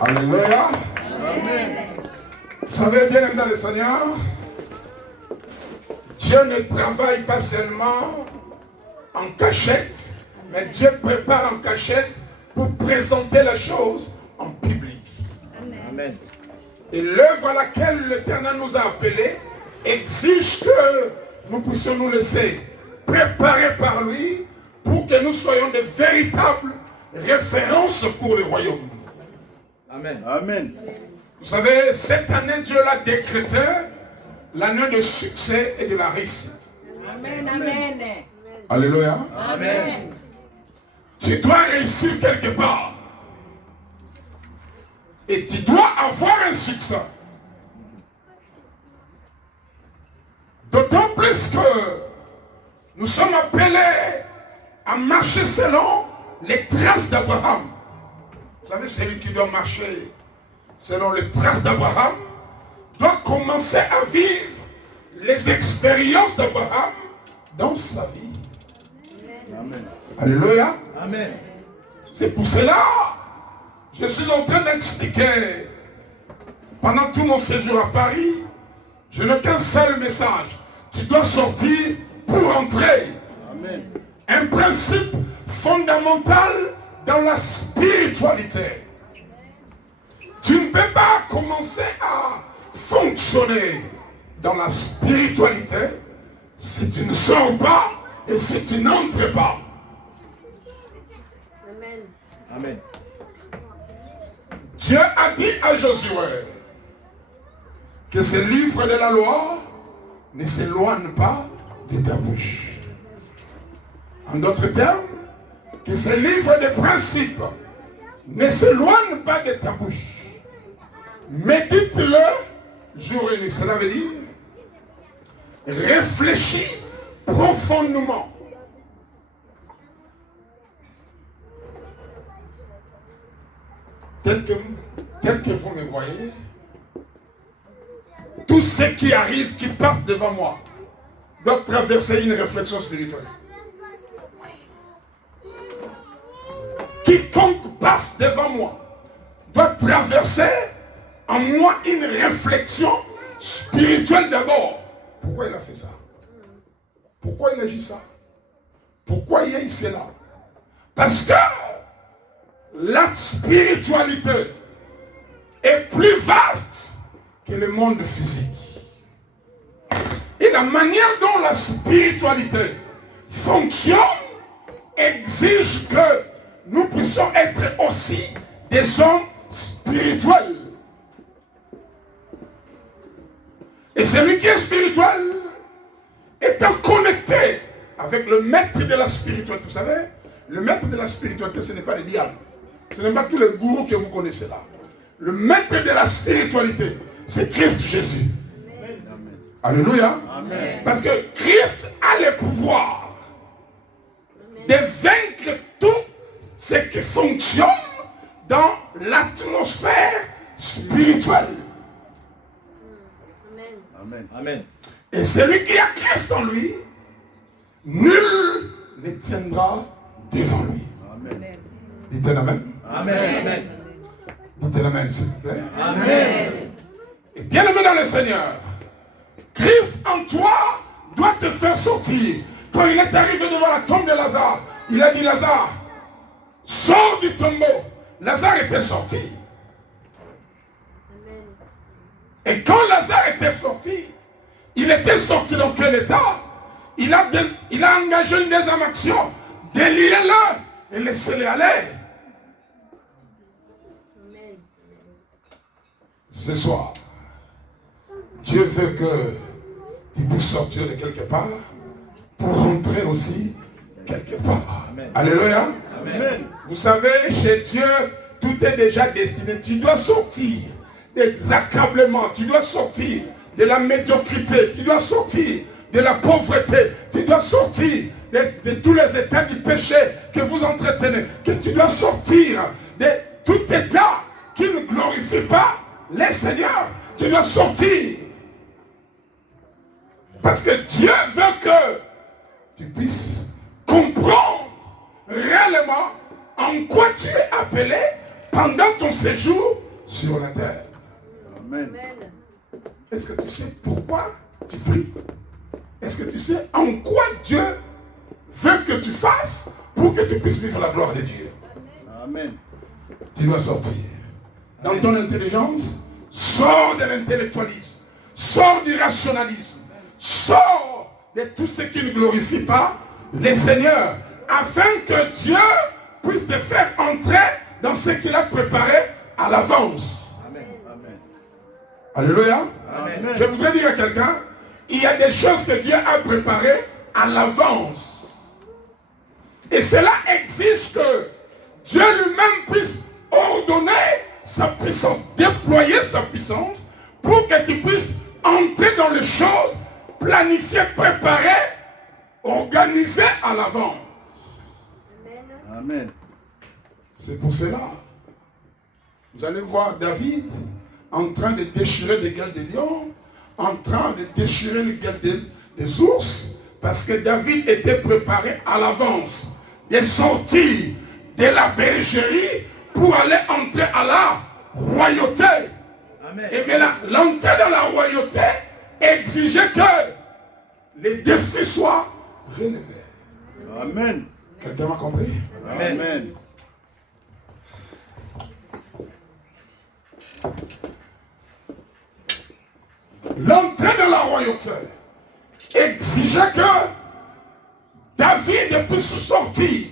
Alléluia. Amen. Vous savez bien, dans le Seigneur, Dieu ne travaille pas seulement en cachette, mais Dieu prépare en cachette pour présenter la chose en public. Amen. Et l'œuvre à laquelle l'Éternel nous a appelés exige que nous puissions nous laisser préparer par lui pour que nous soyons de véritables références pour le royaume. Amen. Amen. Vous savez, cette année, Dieu l'a décrété l'année de succès et de la réussite. Amen. Amen. Alléluia. Amen. Tu dois réussir quelque part. Et tu dois avoir un succès. D'autant plus que nous sommes appelés à marcher selon les traces d'Abraham. Vous savez, celui qui doit marcher selon les traces d'Abraham doit commencer à vivre les expériences d'Abraham dans sa vie. Amen. Alléluia. Amen. C'est pour cela que je suis en train d'expliquer pendant tout mon séjour à Paris, je n'ai qu'un seul message. Tu dois sortir pour entrer. Amen. Un principe fondamental dans la spiritualité. Tu ne peux pas commencer à fonctionner dans la spiritualité si tu ne sors pas et si tu n'entres pas. Amen. Amen. Dieu a dit à Josué que ce livre de la loi ne s'éloigne pas de ta bouche. En d'autres termes, que ce livre de principes ne s'éloigne pas de ta bouche. Médite-le jour et nuit. Cela veut dire réfléchis profondément. Tel que vous me voyez, tout ce qui arrive, qui passe devant moi, doit traverser une réflexion spirituelle. Quiconque passe devant moi doit traverser en moi une réflexion spirituelle d'abord. Pourquoi il a fait ça? Pourquoi il a dit ça? Pourquoi il y a eu cela? Parce que la spiritualité est plus vaste que le monde physique. Et la manière dont la spiritualité fonctionne exige que nous puissions être aussi des hommes spirituels. Et celui qui est spirituel étant connecté avec le maître de la spiritualité. Vous savez, le maître de la spiritualité, ce n'est pas le diable. Ce n'est pas tous les gourous que vous connaissez là. Le maître de la spiritualité, c'est Christ Jésus. Amen. Alléluia. Amen. Parce que Christ a le pouvoir de vaincre tout ce qui fonctionne dans l'atmosphère spirituelle. Amen. Amen. Et celui qui a Christ en lui, nul ne tiendra devant lui. Amen. Dites Amen. Amen. Dites Amen, s'il vous plaît. Amen. Et bien aimé dans le Seigneur, Christ en toi doit te faire sortir. Quand il est arrivé devant la tombe de Lazare, il a dit: Lazare, sors du tombeau. Lazare était sorti. Et quand Lazare était sorti, il était sorti dans quel état? Il a engagé une deuxième action. Déliez-le et laissez-le aller. Ce soir, Dieu veut que tu puisses sortir de quelque part pour rentrer aussi quelque part. Amen. Alléluia. Amen. Vous savez, chez Dieu, tout est déjà destiné. Tu dois sortir des accablements, tu dois sortir de la médiocrité, tu dois sortir de la pauvreté, tu dois sortir de tous les états du péché que vous entretenez, que tu dois sortir de tout état qui ne glorifie pas les seigneurs. Tu dois sortir. Parce que Dieu veut que tu puisses comprendre réellement en quoi tu es appelé pendant ton séjour sur la terre. Amen. Est-ce que tu sais pourquoi tu pries? Est-ce que tu sais en quoi Dieu veut que tu fasses pour que tu puisses vivre la gloire de Dieu? Amen. Tu dois sortir. Dans ton intelligence, sors de l'intellectualisme, sors du rationalisme, sors de tout ce qui ne glorifie pas les seigneurs, afin que Dieu puisse te faire entrer dans ce qu'il a préparé à l'avance. Amen. Amen. Alléluia. Amen. Je voudrais dire à quelqu'un, il y a des choses que Dieu a préparées à l'avance. Et cela exige que Dieu lui-même puisse ordonner sa puissance, déployer sa puissance pour que tu puisses entrer dans les choses planifiées, préparées, organisées à l'avance. Amen. C'est pour cela. Vous allez voir David en train de déchirer les gueules des lions, en train de déchirer les gueules des ours, parce que David était préparé à l'avance de sortir de la bergerie pour aller entrer à la royauté. Amen. Et mais l'entrée dans la royauté exigeait que les défis soient relevés. Amen. Quelqu'un m'a compris? Amen. Amen. L'entrée dans la royauté exigeait que David puisse sortir.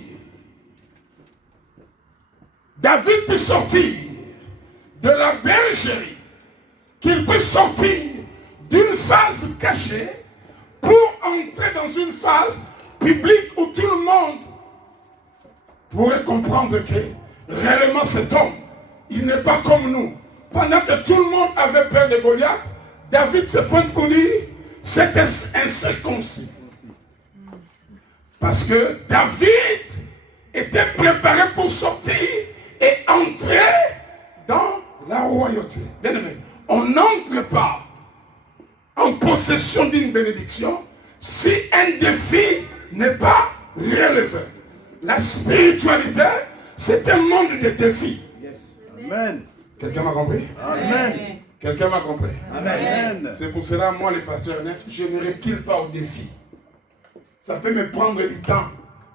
David puisse sortir de la bergerie, qu'il puisse sortir d'une phase cachée pour entrer dans une phase publique où tout le monde pourrait comprendre que réellement cet homme, il n'est pas comme nous. Pendant que tout le monde avait peur de Goliath, David se pointe pour dire, c'était incirconcis. Parce que David était préparé pour sortir et entrer dans la royauté. Bien aimé, on n'entre pas en possession d'une bénédiction si un défi n'est pas relevé. La spiritualité, c'est un monde de défis. Yes. Amen. Quelqu'un m'a compris? Amen. Quelqu'un m'a compris? Amen. C'est pour cela, moi, le pasteur Ernest, je ne recule pas au défi. Ça peut me prendre du temps,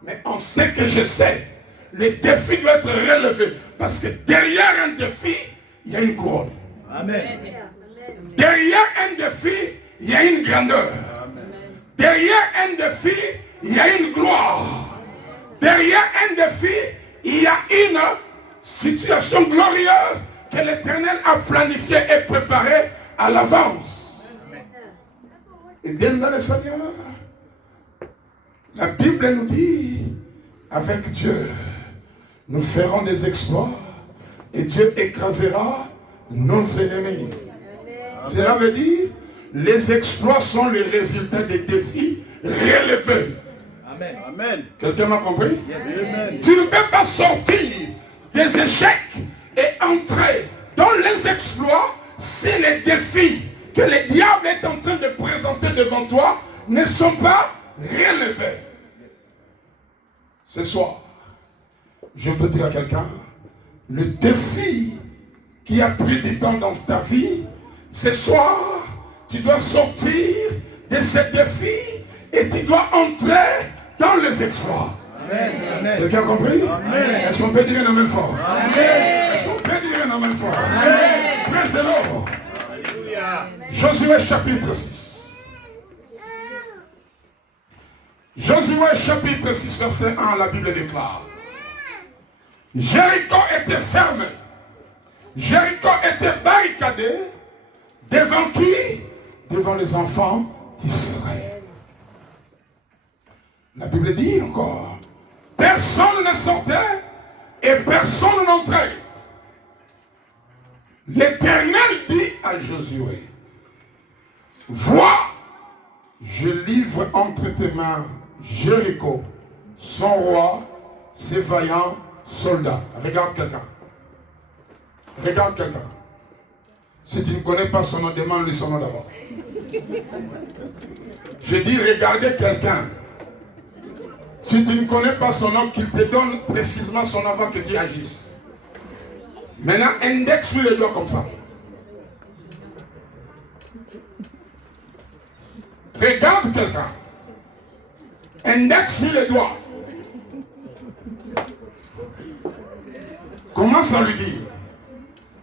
mais on sait que je sais. Le défi doit être relevé, parce que derrière un défi, il y a une couronne. Amen. Derrière un défi, il y a une grandeur. Amen. Derrière un défi, il y a une gloire. Derrière un défi, il y a une situation glorieuse que l'Éternel a planifiée et préparée à l'avance. Et bien dans le Seigneur, la Bible nous dit, avec Dieu, nous ferons des exploits et Dieu écrasera nos ennemis. Cela veut dire, les exploits sont les résultats des défis relevés. Amen. Amen. Quelqu'un m'a compris? Yes. Amen. Tu ne peux pas sortir des échecs et entrer dans les exploits si les défis que le diable est en train de présenter devant toi ne sont pas relevés. Ce soir, je veux te dire à quelqu'un, le défi qui a pris du temps dans ta vie, ce soir, tu dois sortir de ce défi et tu dois entrer dans les exploits. Amen. Quelqu'un a compris? Amen. Est-ce qu'on peut dire un amen fort? Amen. Est-ce qu'on peut dire un amen fort? Amen. Praise the Lord. Alléluia. Josué chapitre 6. Josué chapitre 6 verset 1, la Bible déclare. Jéricho était fermé. Jéricho était barricadé. Devant qui? Devant les enfants d'Israël. La Bible dit encore, personne ne sortait et personne n'entrait. L'Éternel dit à Josué, vois, je livre entre tes mains Jéricho, son roi, ses vaillants soldats. Regarde quelqu'un. Regarde quelqu'un. Si tu ne connais pas son nom, demande-lui son nom d'abord. Je dis regardez quelqu'un. Si tu ne connais pas son nom, qu'il te donne précisément son nom avant que tu agisses. Maintenant, indexe sur les doigts comme ça. Regarde quelqu'un. Indexe sur les doigts. Commence à lui dire.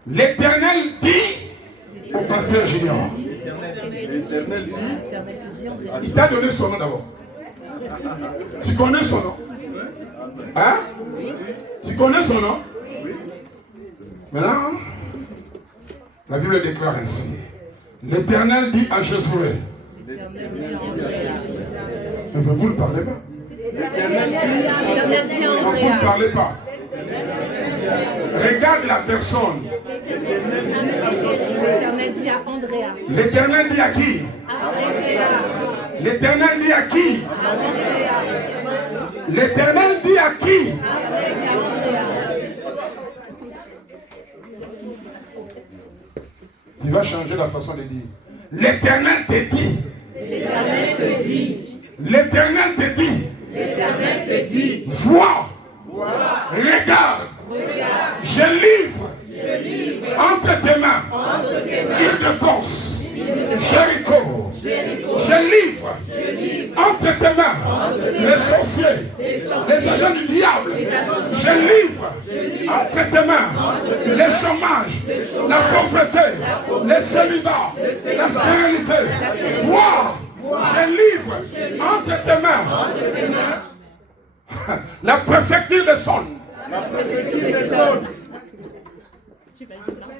L'Éternel dit au pasteur Junior. Il t'a donné son nom d'abord. Tu connais son nom? Hein? Tu connais son nom? Maintenant, la Bible déclare ainsi. L'Éternel dit à Josué. Mais vous ne parlez pas. Vous ne parlez pas. Regarde la personne. L'Éternel dit à Andrea. L'Éternel dit à qui? L'Éternel dit à qui? L'Éternel dit à qui? Tu vas changer la façon de dire. L'Éternel te dit. L'Éternel te dit. L'Éternel te dit. L'Éternel te dit. Vois. Regarde. Je livre entre tes mains Île-de-France, Jéricho. Je livre entre tes mains les sorciers, les agents du diable. Je livre entre tes mains les chômages, la pauvreté, les célibats, la stérilité. Vois, je livre entre tes mains la préfecture de Saône.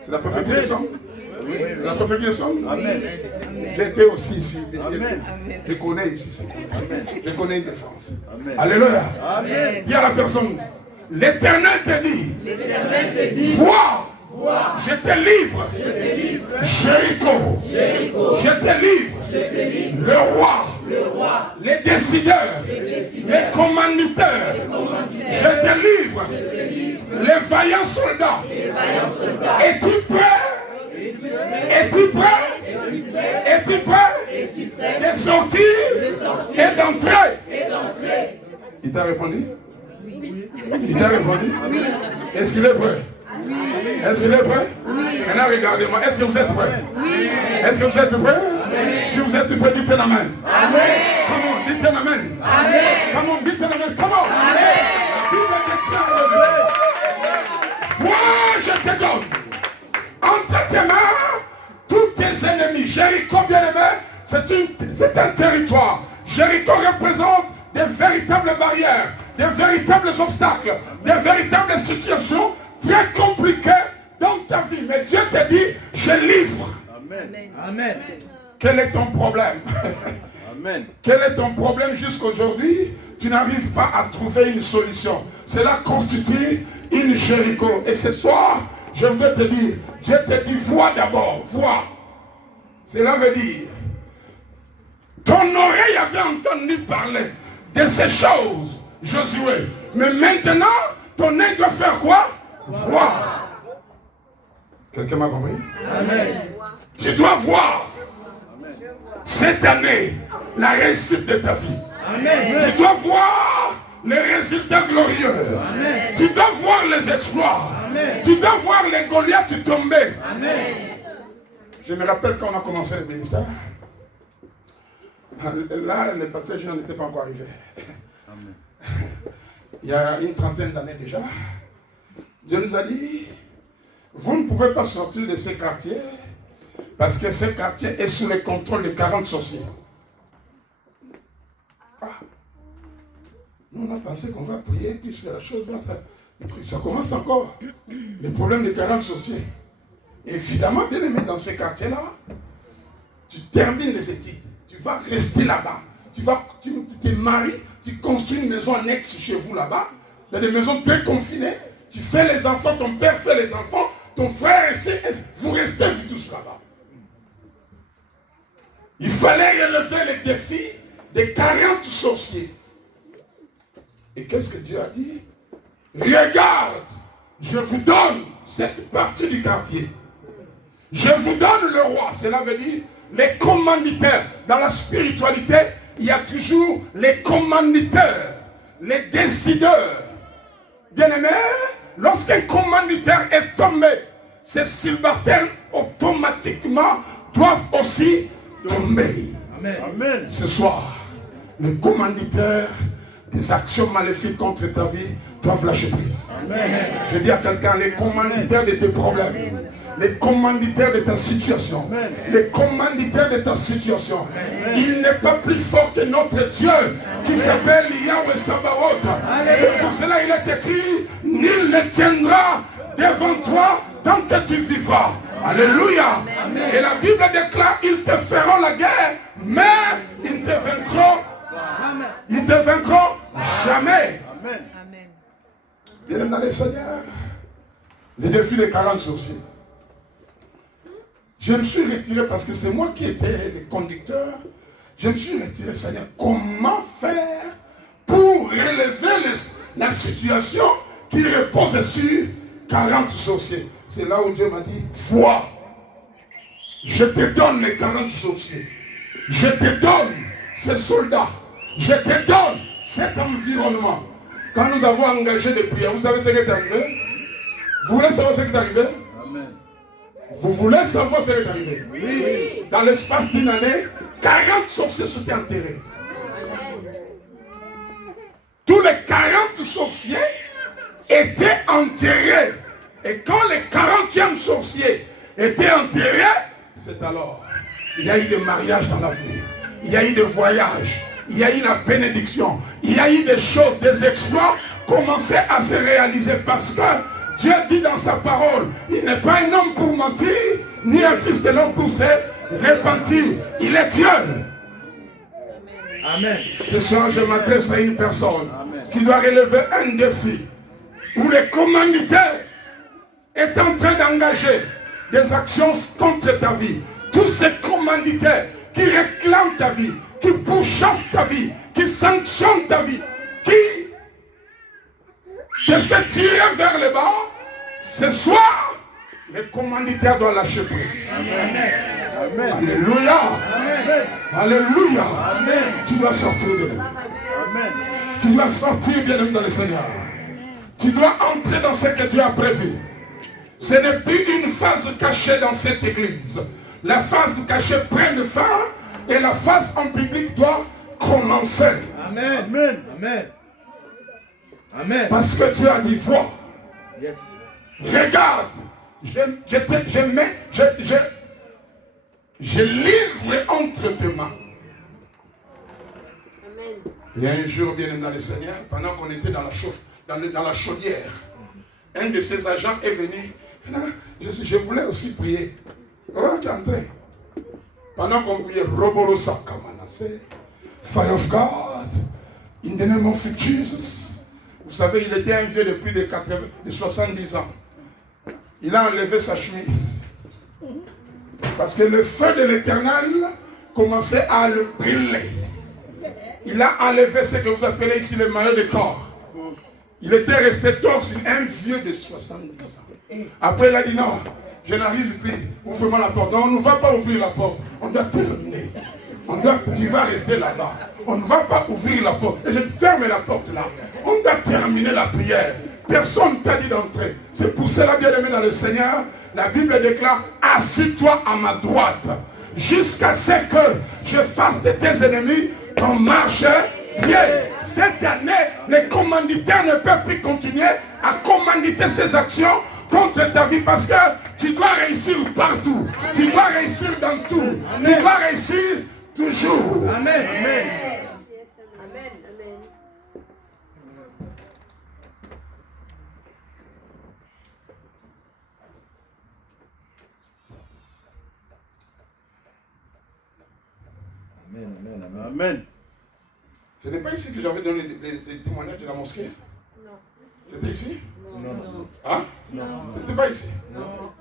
C'est la préfecture de Saône. C'est la préfecture de Saône. J'étais aussi ici. Je connais ici. Je connais une défense. Alléluia. Dis à la personne, l'Éternel te dit, vois, je te livre, Jéricho, je te livre, le roi, les décideurs, les commanditeurs, je te livre, les vaillants soldats. Es-tu prêt? Es-tu prêt? Es-tu prêt? De sortir et d'entrer. Il t'a répondu? Il t'a répondu? Est-ce qu'il est prêt? Est-ce qu'il est prêt? Maintenant regardez-moi, est-ce que vous êtes prêts? Est-ce que vous êtes prêts? Si vous êtes prêts, dites un amen. Come on, dites un amen. Come on, dites un amen. Come on. Vois, je te donne entre tes mains tous tes ennemis. Jéricho, bien-aimé, c'est un territoire. Jéricho représente des véritables barrières, des véritables obstacles, des véritables situations très compliquées dans ta vie. Mais Dieu te dit, je livre. Amen. Quel est ton problème? Amen. Quel est ton problème jusqu'aujourd'hui? Tu n'arrives pas à trouver une solution. Cela constitue une Jéricho. Et ce soir, je voudrais te dire, Dieu te dit, vois d'abord, vois. Cela veut dire, ton oreille avait entendu parler de ces choses, Josué. Mais maintenant, ton œil doit faire quoi? Voir. Quelqu'un m'a compris? Amen. Tu dois voir cette année la réussite de ta vie. Amen. Tu dois voir les résultats glorieux. Amen. Tu dois voir les exploits. Amen. Tu dois voir les Goliaths tomber. Amen. Je me rappelle quand on a commencé le ministère. Là, le pasteur Jean n'était pas encore arrivé. Amen. Il y a une trentaine d'années déjà. Dieu nous a dit, vous ne pouvez pas sortir de ces quartiers parce que ce quartier est sous le contrôle de 40 sorciers. Ah. Nous, on a pensé qu'on va prier, puis la chose va ça commence encore. Le problème des 40 sorciers. Évidemment, bien aimé, dans ces quartiers-là, tu termines les études. Tu vas rester là-bas. Tu te maries, tu construis une maison annexe chez vous là-bas. Il y a des maisons très confinées. Tu fais les enfants, ton père fait les enfants, ton frère ici, vous restez vous tous là-bas. Il fallait relever le défi des 40 sorciers. Et qu'est-ce que Dieu a dit? Regarde, je vous donne cette partie du quartier. Je vous donne le roi. Cela veut dire les commanditaires. Dans la spiritualité, il y a toujours les commanditaires, les décideurs. Bien-aimés, lorsqu'un commanditaire est tombé, ces célibataires automatiquement doivent aussi tomber. Amen. Ce soir, les commanditaires des actions maléfiques contre ta vie doivent lâcher prise. Amen. Je dis à quelqu'un, les commanditaires de tes problèmes, les commanditaires de ta situation, les commanditaires de ta situation, il n'est pas plus fort que notre Dieu qui s'appelle Yahweh Sabaoth. C'est pour cela il est écrit, nul ne tiendra devant toi tant que tu vivras. Alléluia. Et la Bible déclare, ils te feront la guerre, mais ils te vaincront. Ils te vaincront jamais. Amen. Bien dans les Seigneurs, les défis des 40 sorciers. Je me suis retiré parce que c'est moi qui étais le conducteur. Je me suis retiré, Seigneur. Comment faire pour relever la situation qui repose sur 40 sorciers? C'est là où Dieu m'a dit, vois, je te donne les 40 sorciers. Je te donne ces soldats. Je te donne cet environnement. Quand nous avons engagé des prières, vous savez ce qui est arrivé? Vous voulez savoir ce qui est arrivé? Amen. Vous voulez savoir ce qui est arrivé? Oui. Dans l'espace d'une année, 40 sorciers s'étaient enterrés. Tous les 40 sorciers étaient enterrés. Et quand les 40e sorcier était enterré, c'est alors, il y a eu des mariages dans l'avenir. Il y a eu des voyages. Il y a eu la bénédiction. Il y a eu des choses, des exploits commençaient à se réaliser parce que Dieu dit dans sa parole, il n'est pas un homme pour mentir, ni un fils de l'homme pour se repentir. Il est Dieu. Amen. Ce soir, je m'adresse à une personne qui doit relever un défi où le commanditaire est en train d'engager des actions contre ta vie. Tous ces commanditaires qui réclament ta vie, qui pourchassent ta vie, qui sanctionnent ta vie, qui te fait tirer vers le bas, ce soir, les commanditaires doivent lâcher prise. Amen. Alléluia. Amen. Alléluia. Amen. Tu dois sortir de là. Amen. Tu dois sortir, bien-aimé dans le Seigneur. Tu dois entrer dans ce que Dieu a prévu. Ce n'est plus une phase cachée dans cette église. La phase cachée prend fin et la phase en public doit commencer. Amen. Amen. Amen. Amen. Parce que Dieu a dit, vois, Yes. regarde, je livre entre tes mains. Il y a un jour, bien aimé dans le Seigneur, pendant qu'on était dans la chaudière, un de ses agents est venu. Je voulais aussi prier. Comment tu es entré? Pendant qu'on priait, Roborosa Kamanase, Fire of God, in the name of Jesus. Vous savez, il était un vieux de plus de 70 ans. Il a enlevé sa chemise. Parce que le feu de l'Éternel commençait à le brûler. Il a enlevé ce que vous appelez ici le maillot de corps. Il était resté torse, un vieux de 70 ans. Après, il a dit non, je n'arrive plus, ouvre-moi la porte. Non, on ne va pas ouvrir la porte, on doit terminer. Tu vas rester là-bas. On ne va pas ouvrir la porte. Et je ferme la porte là. On doit terminer la prière. Personne ne t'a dit d'entrer. C'est pour cela, bien-aimé dans le Seigneur, la Bible déclare, assis-toi à ma droite, jusqu'à ce que je fasse de tes ennemis ton marche pied. Cette année, les commanditaires ne peuvent plus continuer à commanditer ces actions contre ta vie parce que tu dois réussir partout. Tu dois réussir dans tout. Tu dois réussir toujours. Amen. Amen. Amen. Amen. Ce n'est pas ici que j'avais donné les témoignages de la mosquée? Non. C'était ici? Non. Hein? Non. C'était pas ici? Non.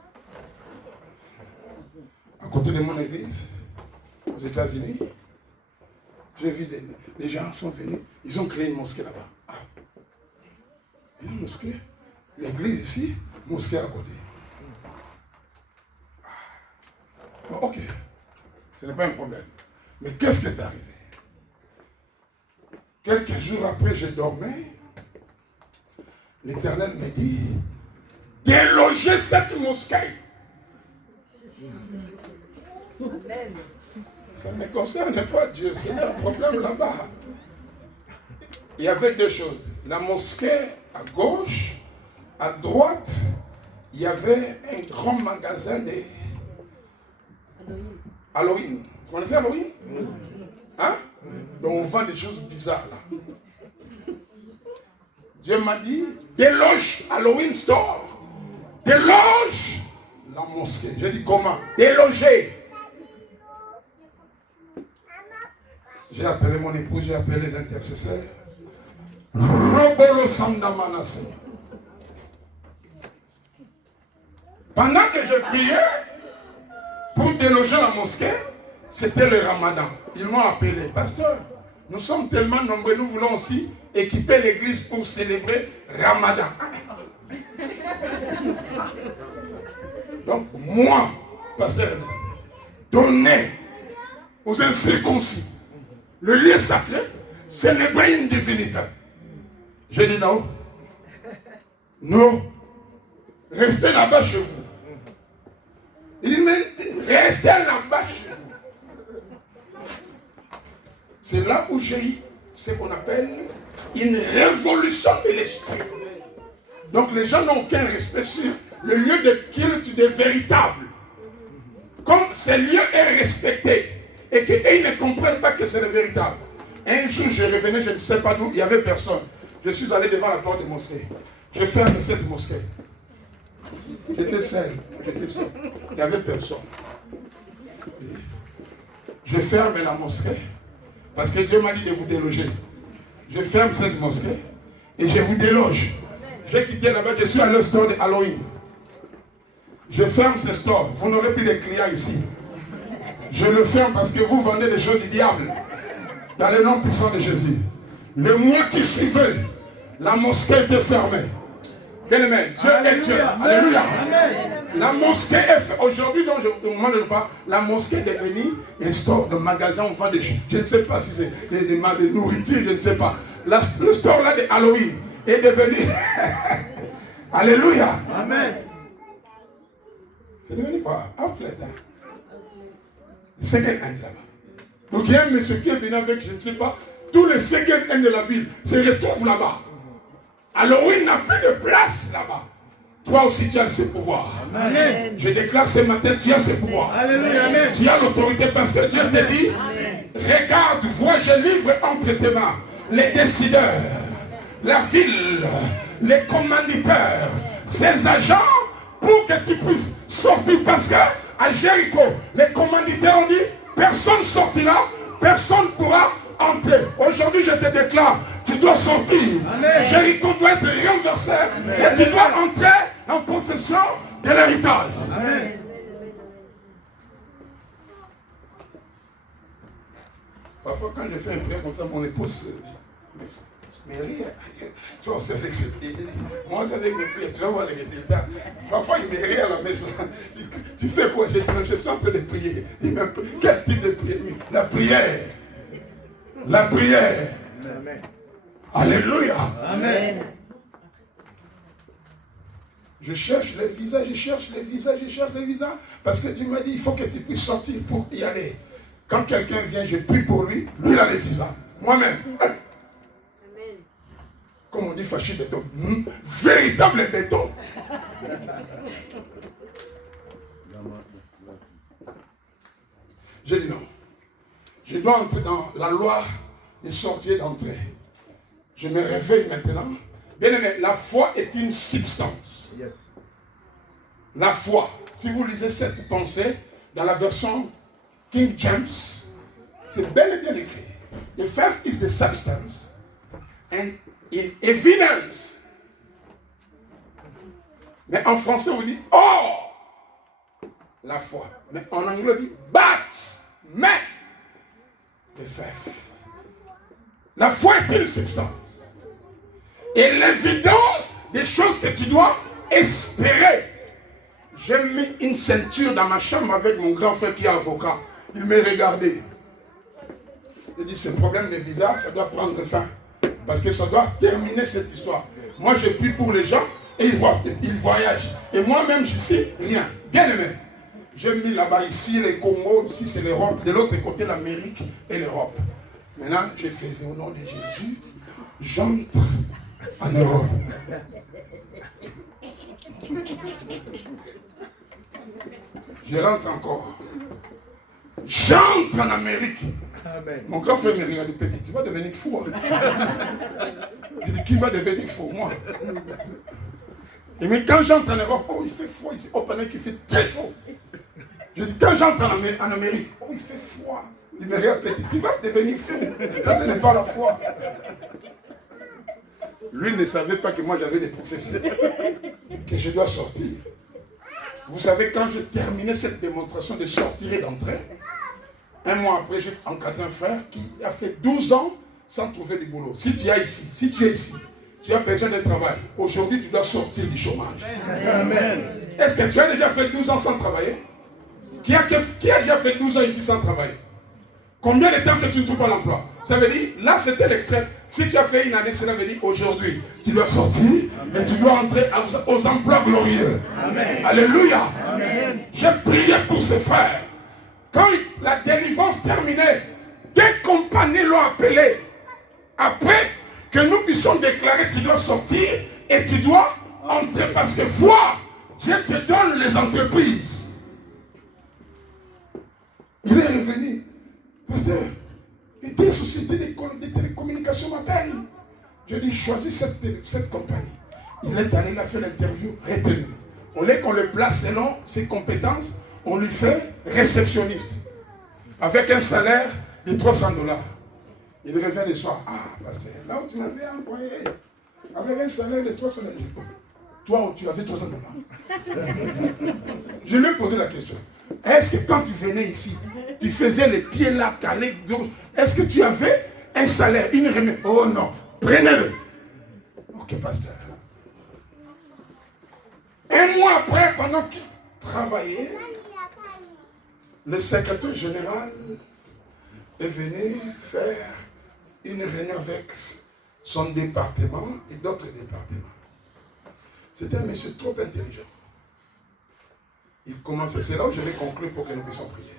À côté de mon église, aux États-Unis, j'ai vu les gens sont venus, ils ont créé une mosquée là-bas. Ah. Une mosquée? L'église ici, mosquée à côté. Ah. Bon, ok. Ce n'est pas un problème. Mais qu'est-ce qui est arrivé? Quelques jours après, je dormais. l'Éternel me dit, délogez cette mosquée. Ça ne me concerne pas Dieu, c'est un problème là-bas. Il y avait deux choses. La mosquée à gauche, à droite, il y avait un grand magasin de Halloween. Vous connaissez Halloween? Hein? Donc on vend des choses bizarres là. Dieu m'a dit, déloge Halloween Store. Déloge la mosquée. J'ai dit comment? Déloger. J'ai appelé mon épouse, j'ai appelé les intercesseurs. Robolo Sandamanase. Pendant que je priais pour déloger la mosquée, c'était le Ramadan. Ils m'ont appelé, pasteur, nous sommes tellement nombreux, nous voulons aussi équiper l'église pour célébrer Ramadan. Donc, moi, pasteur, donner aux incirconcis le lieu sacré, célébrer une divinité. J'ai dit non. Non. Restez là-bas chez vous. Il dit, mais restez là-bas chez vous. C'est là où j'ai eu ce qu'on appelle une révolution de l'esprit. Donc les gens n'ont aucun respect sur le lieu de culte des véritables. Comme ce lieu est respecté et qu'ils ne comprennent pas que c'est le véritable. Un jour, je revenais, je ne sais pas d'où, il n'y avait personne. Je suis allé devant la porte de la mosquée. Je ferme cette mosquée. J'étais seul. Il n'y avait personne. Je ferme la mosquée parce que Dieu m'a dit de vous déloger. Je ferme cette mosquée et je vous déloge. J'ai quitté là-bas, je suis allé au store de Halloween. Je ferme ce store. Vous n'aurez plus de clients ici. Je le ferme parce que vous vendez des choses du diable. Dans le nom puissant de Jésus. Le mois qui suivait, la mosquée était fermée. Bien aimé, Dieu est Dieu. Alléluia. La mosquée est fermée. Aujourd'hui, donc je vous demande pas, la mosquée est devenue un store de magasin. On vend des choses. Je ne sais pas si c'est des nourritures, je ne sais pas. Le store là de Halloween est devenu. Alléluia. Amen. C'est devenu quoi? Outlet. Second hand là-bas. Donc il y a un monsieur qui est venu avec, je ne sais pas, tous les second hand de la ville se retrouvent là-bas. Halloween n'a plus de place là-bas. Toi aussi tu as ce pouvoir. Amen. Je déclare ce matin, tu as ce pouvoir. Alléluia. Amen. Tu as l'autorité parce que Dieu te dit, regarde, vois, je livre entre tes mains les décideurs, la ville, les commanditeurs, ces agents pour que tu puisses sortir. Parce que à Jéricho, les commanditaires ont dit, personne sortira, personne ne pourra entrer. Aujourd'hui, je te déclare, tu dois sortir. Amen. Jéricho doit être renversé. Amen. Et tu dois entrer en possession de l'héritage. Amen. Parfois, quand je fais un prière comme ça, mon épouse mais rire. Tu vois, c'est fait que c'est prier. Moi, c'est avec mes prières, tu vas voir les résultats. Parfois, il me rit à la maison. Tu fais quoi? Je suis en train de prier. Il me dit, quel type de prière? La prière. La prière. Amen. Alléluia. Amen. Je cherche les visas, je cherche les visas. Parce que Dieu m'a dit, il faut que tu puisses sortir pour y aller. Quand quelqu'un vient, je prie pour lui. Lui, il a les visas. Moi-même. Comme on dit, fâché béton. Véritable béton. J'ai dit non. Je dois entrer dans la loi des sorties et d'entrée. Je me réveille maintenant. Bien aimé, la foi est une substance. Yes. La foi, si vous lisez cette pensée dans la version King James, c'est bel et bien écrit. The faith is the substance and in evidence. Mais en français, on dit la foi. Mais en anglais, on dit mais the faith. La foi est une substance. Et l'évidence des choses que tu dois espérer. J'ai mis une ceinture dans ma chambre avec mon grand frère qui est avocat. Il m'a regardé. Il dit, ce problème de visa, ça doit prendre fin. Parce que ça doit terminer cette histoire. Moi, je prie pour les gens et ils voyagent. Et moi-même, je sais rien. Bien aimé. J'ai mis là-bas, ici, les Congo, ici, c'est l'Europe. De l'autre côté, l'Amérique et l'Europe. Maintenant, je faisais au nom de Jésus, j'entre en Europe. Je rentre encore. J'entre en Amérique. Amen. Mon grand frère me regarde, petit, tu vas devenir fou. Hein? Je dis, qui va devenir fou? Moi. Et mais quand j'entre en Europe, oh, il fait froid ici. Au Panay, il fait très chaud. Je dis, quand j'entre en Amérique, oh, il fait froid. Il me regarde, petit, tu vas devenir fou. Ça, ce n'est pas la foi. Lui ne savait pas que moi j'avais des prophéties. Que je dois sortir. Vous savez, quand je terminais cette démonstration de sortir et d'entrer, un mois après, j'ai encadré un frère qui a fait 12 ans sans trouver du boulot. Si tu es ici, tu as besoin de travail. Aujourd'hui, tu dois sortir du chômage. Amen. Est-ce que tu as déjà fait 12 ans sans travailler? Qui a déjà fait 12 ans ici sans travailler? Combien de temps que tu ne trouves pas l'emploi? Ça veut dire, là c'était l'extrême. Si tu as fait une année, cela veut dire aujourd'hui, tu dois sortir. Amen. Et tu dois entrer aux emplois glorieux. Amen. Alléluia. Amen. J'ai prié pour ce frère. Quand la délivrance terminait, des compagnies l'ont appelé. Après que nous puissions déclarer, tu dois sortir et tu dois entrer. Parce que vois, Dieu te donne les entreprises. Il est revenu. Pasteur, et des sociétés de télécommunications m'appellent. Je dis, choisis cette compagnie. Il est allé, il a fait l'interview, retenu. Au lieu qu'on le place selon ses compétences, on lui fait réceptionniste. Avec un salaire de $300. Il revient le soir. Ah, pasteur, là où tu m'avais envoyé, avec un salaire de $300. Toi, tu avais $300. Je lui ai posé la question. Est-ce que quand tu venais ici, tu faisais les pieds là, calés, est-ce que tu avais un salaire, une remise? Oh non, prenez-le. Ok, pasteur. Un mois après, pendant qu'il travaillait, le secrétaire général est venu faire une réunion avec son département et d'autres départements. C'était un monsieur trop intelligent. Il commençait, c'est là où je vais conclure pour que nous puissions prier.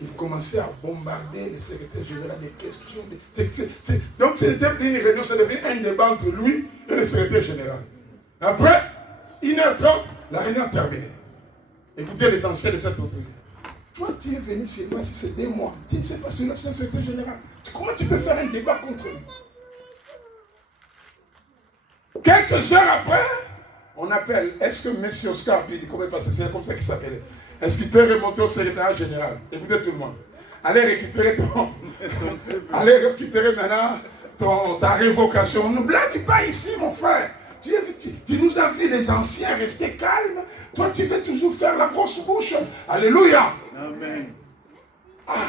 Il commençait à bombarder le secrétaire général des questions. Donc c'était plus une réunion, ça devait un débat entre lui et le secrétaire général. Après, 1h30, la réunion terminée. Écoutez les anciens de cette entreprise. Toi, tu es venu chez moi, si c'est 2 mois. Tu ne sais pas si c'est le secrétaire général. Comment tu peux faire un débat contre lui? Quelques heures après, on appelle. Est-ce que M. Oscar, puis il dit comment il passe? C'est comme ça qu'il s'appelait. Est-ce qu'il peut remonter au secrétaire général? Écoutez tout le monde. Allez récupérer allez récupérer maintenant ta révocation. Ne blague pas ici, mon frère. Tu nous as vu les anciens rester calmes. Toi, tu veux toujours faire la grosse bouche. Alléluia. Amen. Ah,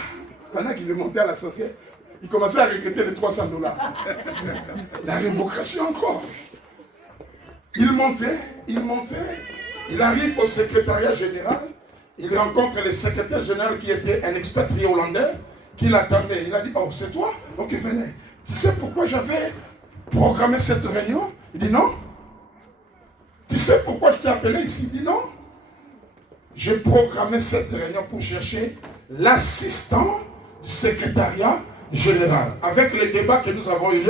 pendant qu'il est monté à la société, il commençait à regretter les $300. La révocation encore. Il montait. Il arrive au secrétariat général. Il rencontre le secrétaire général qui était un expatrié hollandais qui l'attendait. Il a dit, oh, c'est toi? Ok, venez. Tu sais pourquoi j'avais programmé cette réunion? Il dit non. Tu sais pourquoi je t'ai appelé ici? Il dit non. J'ai programmé cette réunion pour chercher l'assistant du secrétariat général. Avec les débats que nous avons eu,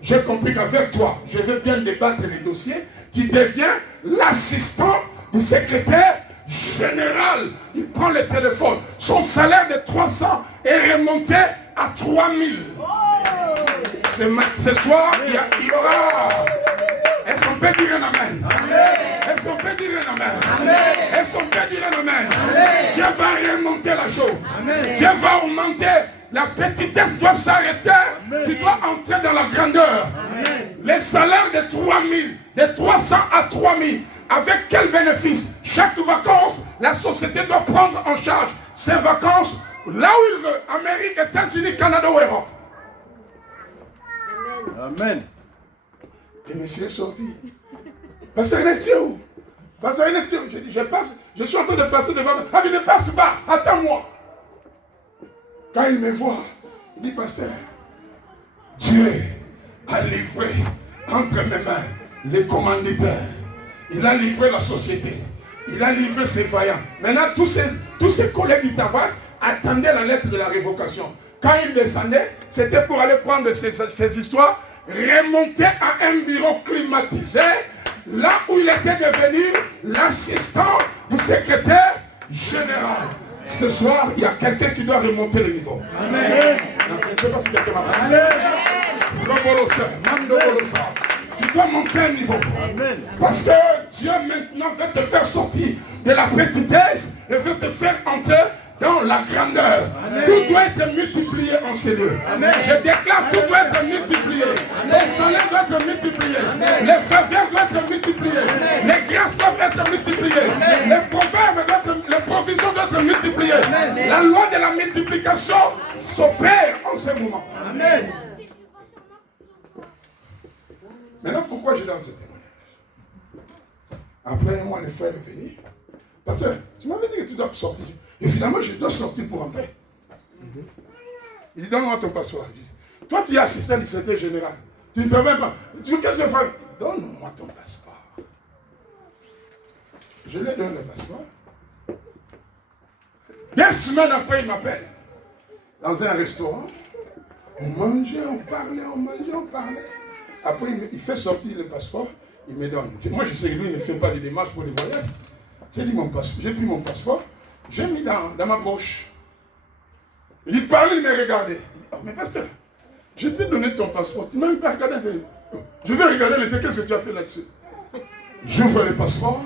j'ai compris qu'avec toi, je vais bien débattre les dossiers. Tu deviens l'assistant du secrétaire général. Il prend le téléphone. Son salaire de 300 est remonté à 3000. Ce soir, il y aura... Est-ce qu'on peut dire un amen? Est-ce qu'on peut dire un amen? Est-ce qu'on peut dire un amen? Dieu va remonter la chose. Amen. Dieu va augmenter. La petitesse doit s'arrêter. Tu dois entrer dans la grandeur. Amen. Les salaires de 3000, de 300 à 3000. Avec quel bénéfice? Chaque vacances, la société doit prendre en charge ses vacances là où il veut. Amérique, États-Unis, Canada ou Europe. Amen. Et monsieur est sorti. Pasteur Ernestio. Pasteur Ernestio. Je dis, je suis en train de passer devant. Ah, mais ne passe pas. Attends-moi. Quand il me voit, il dit, pasteur, Dieu a livré entre mes mains les commanditaires. Il a livré la société. Il a livré ses vaillants. Maintenant, tous ses collègues du travail attendaient la lettre de la révocation. Quand il descendait, c'était pour aller prendre ces histoires, remonter à un bureau climatisé, là où il était devenu l'assistant du secrétaire général. Ce soir, il y a quelqu'un qui doit remonter le niveau. Amen. Je ne sais pas si quelqu'un m'a tu dois monter un niveau. Amen. Parce que Dieu maintenant veut te faire sortir de la petitesse et veut te faire entrer dans la grandeur. Amen. Tout doit être multiplié en ces lieux. Amen. Je déclare, tout doit être multiplié. Ton salaire doit être multiplié. Amen. Les faveurs doivent être multipliées. Amen. Les grâces doivent être multipliées. Amen. Les proverbes, les provisions doivent être multipliées. Amen. La loi de la multiplication s'opère en ce moment. Amen. Maintenant, pourquoi je donne ce témoignage? Après, moi, le frère est venu. Parce que tu m'avais dit que tu dois sortir. Évidemment, je dois sortir pour entrer. Il dit, donne-moi ton passeport. Toi, tu es assistant du secrétaire général. Tu ne travailles pas. Tu veux qu'est-ce que je fasse? Donne-moi ton passeport. Je lui donne le passeport. 2 semaines après, il m'appelle. Dans un restaurant. On mangeait, on parlait. Après, il fait sortir le passeport. Il me donne. Moi, je sais que lui, il ne fait pas de démarches pour les voyages. J'ai pris mon passeport. J'ai mis dans ma poche. Il parlait, il me regardait. Il dit, oh, mais pasteur, je t'ai donné ton passeport. Tu ne m'as même pas regardé. Je vais regarder le qu'est-ce que tu as fait là-dessus. J'ouvre le passeport.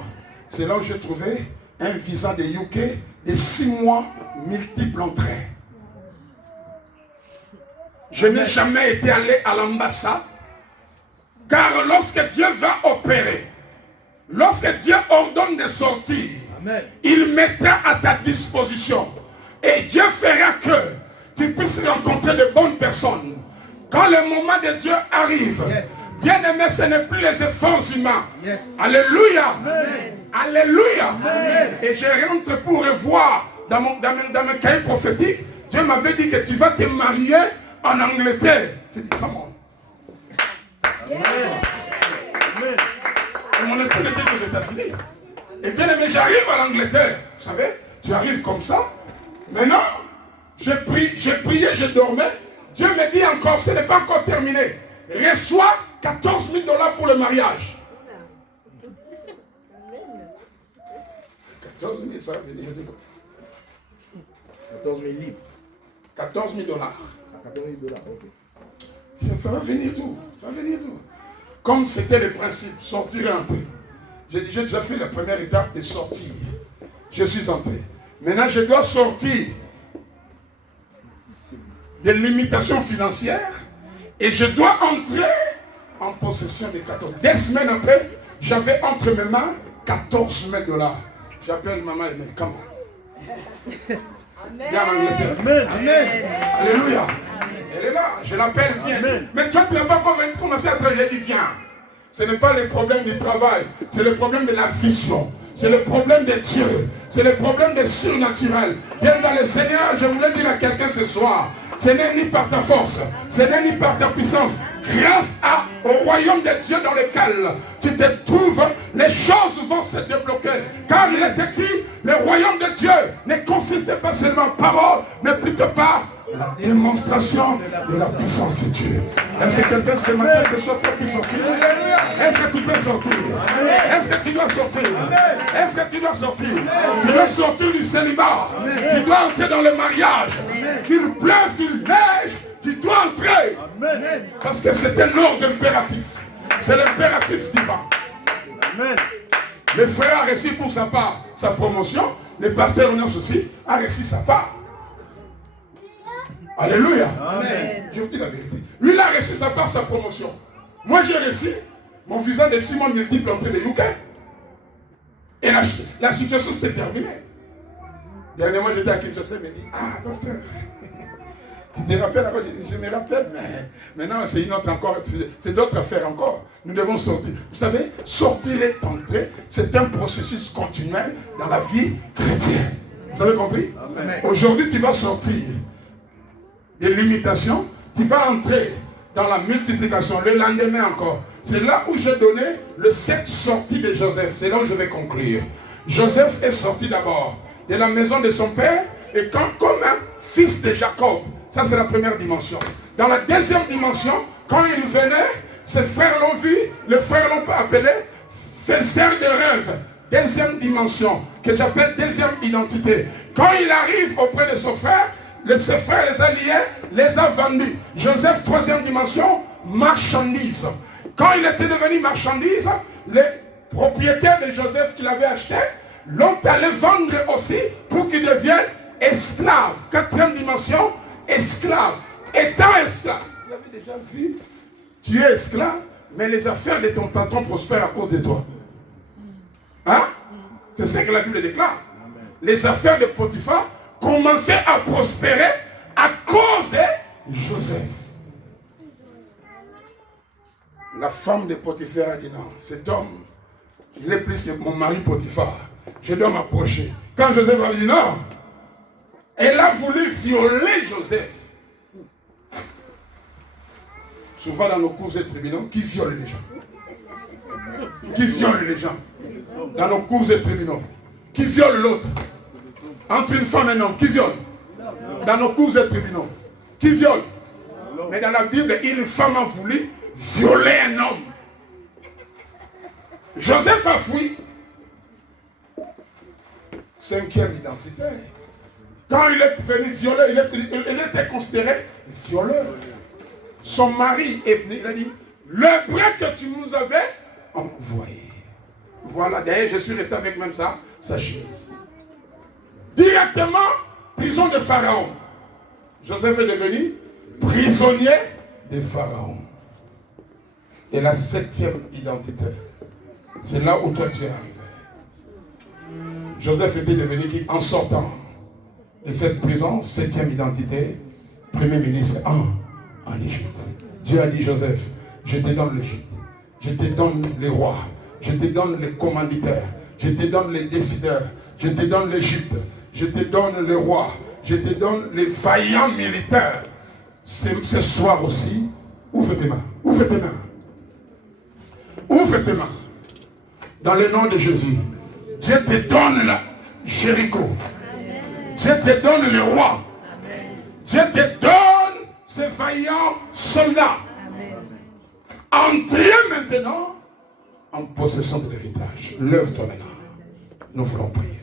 C'est là où j'ai trouvé un visa de UK de 6 mois multiples entrées. Je n'ai jamais été allé à l'ambassade. Car lorsque Dieu va opérer, lorsque Dieu ordonne de sortir, Amen. Il mettra à ta disposition. Et Dieu fera que tu puisses rencontrer de bonnes personnes. Quand le moment de Dieu arrive, yes. Bien aimé, ce n'est plus les efforts humains. Yes. Alléluia. Amen. Alléluia. Amen. Et je rentre pour revoir dans mes cahiers prophétiques. Dieu m'avait dit que tu vas te marier en Angleterre. Je dis, comment? Amen. Amen. Et mon épouse était aux États-Unis. Et bien aimé, j'arrive à l'Angleterre. Vous savez, tu arrives comme ça. Maintenant, j'ai prié, je dormais. Dieu me dit encore, ce n'est pas encore terminé. Reçois 14 000 $ pour le mariage. 14 000, ça va venir. 14 000 livres. 14 000 $. 14 000 $, ok. Ça va venir tout. Ça va venir tout. Comme c'était le principe, sortir un peu. J'ai déjà fait la première étape de sortir. Je suis entré. Maintenant, je dois sortir des limitations financières et je dois entrer en possession des 14. 2 semaines après, j'avais entre mes mains 14 000 $. J'appelle maman et me dit, comment? Viens en Angleterre. Amen. Amen. Alléluia. Elle est là, je l'appelle, viens. Amen. Mais toi, tu n'as pas commencé à travailler, j'ai dit, viens. Ce n'est pas le problème du travail, c'est le problème de la vision. C'est le problème de Dieu. C'est le problème des surnaturels. Bien dans le Seigneur, je voulais dire à quelqu'un ce soir, ce n'est ni par ta force, ce n'est ni par ta puissance. Grâce au royaume de Dieu dans lequel tu te trouves, les choses vont se débloquer. Car il est écrit, le royaume de Dieu ne consiste pas seulement en paroles, mais plutôt par la démonstration de la puissance de Dieu. Est-ce que quelqu'un ce matin, ce soir, peut sortir? Est-ce que tu peux sortir? Est-ce que tu dois sortir? Est-ce que tu dois sortir? Tu dois sortir du célibat. Tu dois entrer dans le mariage. Qu'il pleuve, qu'il neige, tu dois entrer. Parce que c'est un ordre impératif. C'est l'impératif divin. Le frère a reçu pour sa part sa promotion. Le pasteur Onos aussi a reçu sa part. Alléluia. Amen. Je vous dis la vérité. Lui, il a reçu sa part, sa promotion. Moi, j'ai reçu mon visa de 6 mois multiples entrées de UK. Et la situation s'était terminée. Dernièrement, j'étais à Kinshasa, il m'a dit, ah, pasteur, tu te rappelles encore? Je me rappelle, mais maintenant, c'est une autre encore, c'est d'autres affaires encore. Nous devons sortir. Vous savez, sortir et entrer, c'est un processus continuel dans la vie chrétienne. Vous avez compris? Aujourd'hui, tu vas sortir des limitations, tu vas entrer dans la multiplication. Le lendemain encore. C'est là où j'ai donné le 7 sorties de Joseph. C'est là où je vais conclure. Joseph est sorti d'abord de la maison de son père et comme un fils de Jacob. Ça, c'est la première dimension. Dans la deuxième dimension, quand il venait, ses frères l'ont vu, les frères l'ont appelé faiseur de rêves. Deuxième dimension, que j'appelle deuxième identité. Quand il arrive auprès de son frère, ses frères les a liés, les a vendus. Joseph, troisième dimension, marchandise. Quand il était devenu marchandise, les propriétaires de Joseph qu'il avait acheté l'ont allé vendre aussi pour qu'il devienne esclave. Quatrième dimension, esclave. Étant esclave. Vous avez déjà vu, tu es esclave, mais les affaires de ton patron prospèrent à cause de toi. Hein? C'est ce que la Bible déclare. Les affaires de Potiphar commençaient à prospérer à cause de Joseph. La femme de Potiphar a dit non, cet homme, il est plus que mon mari Potiphar. Je dois m'approcher. Quand Joseph a dit non, elle a voulu violer Joseph. Souvent dans nos cours et tribunaux, qui viole les gens? Qui viole les gens? Dans nos cours et tribunaux. Qui viole l'autre? Entre une femme et un homme, qui viole? Dans nos cours et tribunaux. Qui viole? Mais dans la Bible, une femme a voulu violer un homme. Joseph a fui. Cinquième identité. Quand il est venu violer, il était considéré violeur. Son mari est venu, il a dit, le bras que tu nous avais envoyé. Voilà, d'ailleurs, je suis resté avec même ça, sa chemise. Directement, prison de Pharaon. Joseph est devenu prisonnier de Pharaon. Et la septième identité, c'est là où toi tu es arrivé. Joseph était devenu, en sortant de cette prison, septième identité, premier ministre en Égypte. Dieu a dit, Joseph, je te donne l'Égypte, je te donne les rois, je te donne les commanditaires, je te donne les décideurs, je te donne l'Égypte, je te donne les rois, je te donne les vaillants militaires. Ce soir aussi, ouvre tes mains, ouvre tes mains, ouvre tes mains. Dans le nom de Jésus, Dieu te donne la Jéricho. Dieu te donne le roi. Dieu te donne ces vaillants soldats. Entrez maintenant en possession de l'héritage. Lève-toi maintenant. Nous voulons prier.